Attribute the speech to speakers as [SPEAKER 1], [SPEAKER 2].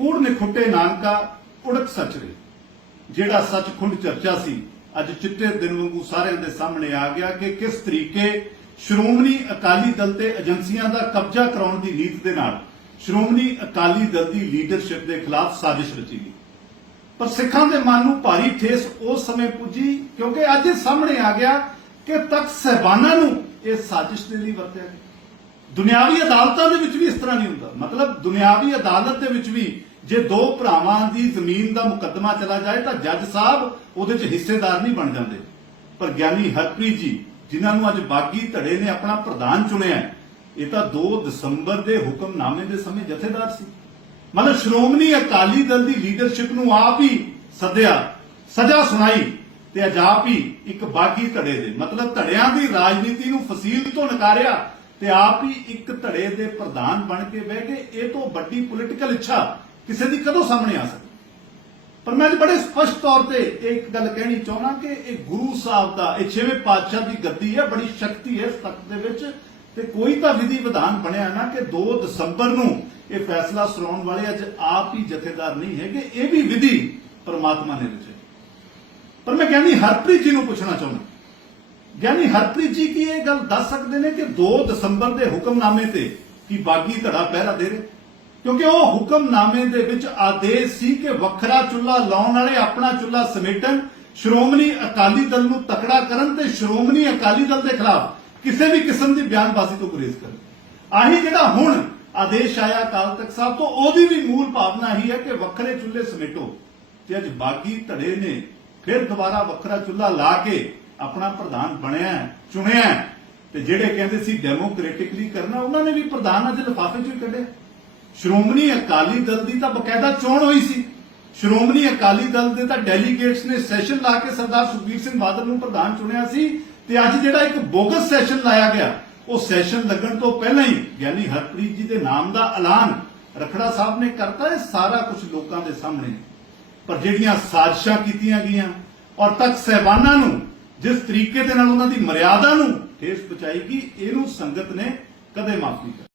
[SPEAKER 1] ਕੂੜ ਨਿਖੁੱਟੇ ਨਾਨਕਾ ਉੜਕ ਸੱਚ ਰੇ। ਜਿਹੜਾ ਸੱਚਖੁੰਡ ਚਰਚਾ ਸੀ, ਅੱਜ ਚਿੱਟੇ ਦਿਨ ਵਾਂਗੂ ਸਾਰਿਆਂ ਦੇ ਸਾਹਮਣੇ ਆ ਗਿਆ ਕਿ ਕਿਸ ਤਰੀਕੇ ਸ਼੍ਰੋਮਣੀ ਅਕਾਲੀ ਦਲ ਤੇ ਏਜੰਸੀਆਂ ਦਾ ਕਬਜ਼ਾ ਕਰਾਉਣ ਦੀ ਨੀਤ ਦੇ ਨਾਲ ਸ਼੍ਰੋਮਣੀ ਅਕਾਲੀ ਦਲ ਦੀ ਲੀਡਰਸ਼ਿਪ ਦੇ ਖਿਲਾਫ ਸਾਜ਼ਿਸ਼ ਰਚੀ ਗਈ। ਪਰ ਸਿੱਖਾਂ ਦੇ ਮਨ ਨੂੰ ਭਾਰੀ ਠੇਸ ਉਸ ਸਮੇਂ ਪੁੱਜੀ, ਕਿਉਂਕਿ ਅੱਜ ਸਾਹਮਣੇ ਆ ਗਿਆ ਕਿ ਤਖਤ ਸਹਿਬਾਨਾਂ ਨੂੰ ਇਹ ਸਾਜ਼ਿਸ਼ ਦੇ ਲਈ ਵਰਤਿਆ ਗਿਆ। ਦੁਨਿਆਵੀ ਅਦਾਲਤਾਂ ਦੇ ਵਿੱਚ ਵੀ ਇਸ ਤਰ੍ਹਾਂ ਨਹੀਂ ਹੁੰਦਾ। ਮਤਲਬ ਦੁਨਿਆਵੀ ਅਦਾਲਤ ਦੇ ਵਿੱਚ ਵੀ ਜੇ ਦੋ ਭਰਾਵਾਂ ਦੀ ਜ਼ਮੀਨ ਦਾ ਮੁਕੱਦਮਾ ਚਲਾ ਜਾਏ ਤਾਂ ਜੱਜ ਸਾਹਿਬ ਉਹਦੇ 'ਚ ਹਿੱਸੇਦਾਰ ਨਹੀਂ ਬਣ ਜਾਂਦੇ। ਪਰ ਗਿਆਨੀ ਹਰਪ੍ਰੀਤ ਜੀ, ਜਿਨ੍ਹਾਂ ਨੂੰ ਅੱਜ ਬਾਗੀ ਧੜੇ ਨੇ ਆਪਣਾ ਪ੍ਰਧਾਨ ਚੁਣਿਆ ਇਹ ਤਾਂ 2 ਦਸੰਬਰ ਦੇ ਹੁਕਮਨਾਮੇ ਦੇ ਸਮੇਂ ਜਥੇਦਾਰ ਸੀ। ਮਤਲਬ ਸ਼੍ਰੋਮਣੀ ਅਕਾਲੀ ਦਲ ਦੀ ਲੀਡਰਸ਼ਿਪ ਨੂੰ ਆਪ ਹੀ ਸੱਦਿਆ, ਸਜ਼ਾ ਸੁਣਾਈ ਤੇ ਅੱਜ ਆਪ ਹੀ ਇੱਕ ਬਾਗੀ ਧੜੇ ਦੇ। ਮਤਲਬ ਧੜਿਆਂ ਦੀ ਰਾਜਨੀਤੀ ਨੂੰ ਫਸੀਲ ਤੋਂ ਨਕਾਰਿਆ ਤੇ ਆਪ ਹੀ ਇੱਕ ਧੜੇ ਦੇ ਪ੍ਰਧਾਨ ਬਣ ਕੇ ਬਹਿ ਕੇ ਇਹ ਤੋਂ ਵੱਡੀ ਪੋਲੀਟੀਕਲ ਇੱਛਾ ਕਿਸੇ ਦੀ ਕਦੋਂ ਸਾਹਮਣੇ ਆ ਸਕਦੀ? ਪਰ ਮੈਂ ਅੱਜ ਬੜੇ ਸਪਸ਼ਟ ਤੌਰ ਤੇ ਇਹ ਇੱਕ ਗੱਲ ਕਹਿਣੀ ਚਾਹੁੰਦਾ ਕਿ ਇਹ ਗੁਰੂ ਸਾਹਿਬ ਦਾ, ਇਹ ਛੇਵੇਂ ਪਾਤਸ਼ਾਹ ਦੀ ਗੱਦੀ ਹੈ, ਬੜੀ ਸ਼ਕਤੀ ਹੈ ਇਸ ਤਖਤ ਦੇ ਵਿੱਚ। ਤੇ ਕੋਈ ਤਾਂ ਵਿਧੀ ਵਿਧਾਨ ਬਣਿਆ ਨਾ ਕਿ 2 ਦਸੰਬਰ ਨੂੰ ਇਹ ਫੈਸਲਾ ਸੁਣਾਉਣ ਵਾਲੇ ਅੱਜ ਆਪ ਹੀ ਜਥੇਦਾਰ ਨਹੀਂ ਹੈਗੇ, ਇਹ ਵੀ ਵਿਧੀ ਪਰਮਾਤਮਾ ਨੇ ਰਚੀ ਪਰ ਮੈਂ ਕਹਿੰਦੀ ਹਰਪ੍ਰੀਤ ਜੀ ਨੂੰ ਪੁੱਛਣਾ ਚਾਹੁੰਦਾ। ਗਿਆਨੀ ਹਰਪ੍ਰੀਤ ਜੀ ਕੀ ਇਹ ਗੱਲ ਦੱਸ ਸਕਦੇ ਨੇ ਕਿ 2 ਦਸੰਬਰ ਦੇ ਹੁਕਮਨਾਮੇ ਤੇ ਕਿ ਬਾਗੀ ਧੜਾ ਪਹਿਰਾ ਦੇ ਰਹੇ? ਕਿਉਂਕਿ ਉਹ ਹੁਕਮਨਾਮੇ ਦੇ ਵਿੱਚ ਆਦੇਸ਼ ਸੀ ਕਿ ਵੱਖਰਾ ਚੁੱਲ੍ਹਾ ਲਾਉਣ ਵਾਲੇ ਆਪਣਾ ਚੁੱਲ੍ਹਾ ਸਮੇਟਣ, ਸ਼੍ਰੋਮਣੀ ਅਕਾਲੀ ਦਲ ਨੂੰ ਤਕੜਾ ਕਰਨ ਤੇ ਸ਼੍ਰੋਮਣੀ ਅਕਾਲੀ ਦਲ ਦੇ ਖਿਲਾਫ ਕਿਸੇ ਵੀ ਕਿਸਮ ਦੀ ਬਿਆਨਬਾਜ਼ੀ ਤੋਂ ਗੁਰੇਜ਼ ਕਰਨ। ਆਹੀ ਜਿਹੜਾ ਹੁਣ ਆਦੇਸ਼ ਆਇਆ ਅਕਾਲ ਤਖਤ ਸਾਹਿਬ ਤੋਂ, ਉਹਦੀ ਵੀ ਮੂਲ ਭਾਵਨਾ ਹੀ ਹੈ ਕਿ ਵੱਖਰੇ ਚੁੱਲੇ ਸਮੇਟੋ। ਤੇ ਅੱਜ ਬਾਗੀ ਧੜੇ ਨੇ ਫਿਰ ਦੁਬਾਰਾ ਵੱਖਰਾ ਚੁੱਲ੍ਹਾ ਲਾ ਕੇ ਆਪਣਾ ਪ੍ਰਧਾਨ ਬਣਿਆ ਚੁਣਿਆ ਤੇ ਜਿਹੜੇ ਕਹਿੰਦੇ ਸੀ ਡੈਮੋਕ੍ਰੈਟਿਕਲੀ ਕਰਨਾ, ਉਹਨਾਂ ਨੇ ਵੀ ਪ੍ਰਧਾਨ ਅੱਜ ਲਿਫਾਫੇ ਚੋਂ ਹੀ ਕੱਢਿਆ। ਸ਼੍ਰੋਮਣੀ ਅਕਾਲੀ ਦਲ ਦੀ ਤਾਂ ਬਕਾਇਦਾ ਚੋਣ ਹੋਈ ਸੀ। ਸ਼੍ਰੋਮਣੀ ਅਕਾਲੀ ਦਲ ਦੇ ਤਾਂ ਡੈਲੀਗੇਟਸ ਨੇ ਸੈਸ਼ਨ ਲਾ ਕੇ ਸਰਦਾਰ ਸੁਖਬੀਰ ਸਿੰਘ ਬਾਦਲ ਨੂੰ ਪ੍ਰਧਾਨ ਚੁਣਿਆ ਸੀ, ਤੇ ਅੱਜ ਜਿਹੜਾ ਇੱਕ ਬੋਗਸ ਸੈਸ਼ਨ ਲਾਇਆ ਗਿਆ, ਉਹ ਸੈਸ਼ਨ ਲੱਗਣ ਤੋਂ ਪਹਿਲਾਂ ਹੀ ਗਿਆਨੀ ਹਰਪ੍ਰੀਤ ਜੀ ਦੇ ਨਾਮ ਦਾ ਐਲਾਨ ਰਖੜਾ ਸਾਹਿਬ ਨੇ ਕਰਤਾ ਇਹ ਸਾਰਾ ਕੁਝ ਲੋਕਾਂ ਦੇ ਸਾਹਮਣੇ। ਪਰ ਜਿਹੜੀਆਂ ਸਾਜ਼ਿਸ਼ਾਂ ਕੀਤੀਆਂ ਗਈਆਂ, ਔਰ ਤੱਕ ਸਹਿਬਾਨਾਂ ਨੂੰ ਜਿਸ ਤਰੀਕੇ ਦੇ ਨਾਲ ਉਹਨਾਂ ਦੀ ਮਰਿਆਦਾ ਨੂੰ ਠੇਸ ਪਹੁੰਚਾਈ ਗਈ ਇਹਨੂੰ ਸੰਗਤ ਨੇ ਕਦੇ ਮਾਫ ਨਹੀਂ ਕਰਨਾ